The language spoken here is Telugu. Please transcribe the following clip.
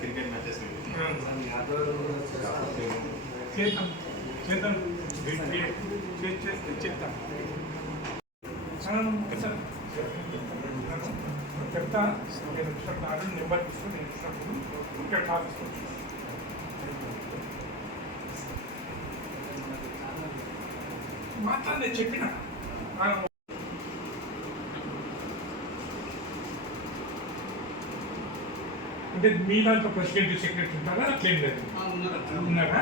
క్రికెట్ మ్యాచెస్ యాదవ్ చేద్దాం చేద్దాం చేద్దాం చెప్తా నేను వచ్చినప్పుడు నెంబర్ నేను ఇక్కడ మాట్లాడి చెప్పిన. అంటే మీ దాంట్లో ప్రెసిడెంట్ సెక్రటరీ ఉంటారా అట్లేం లేదు. ఉన్నారా?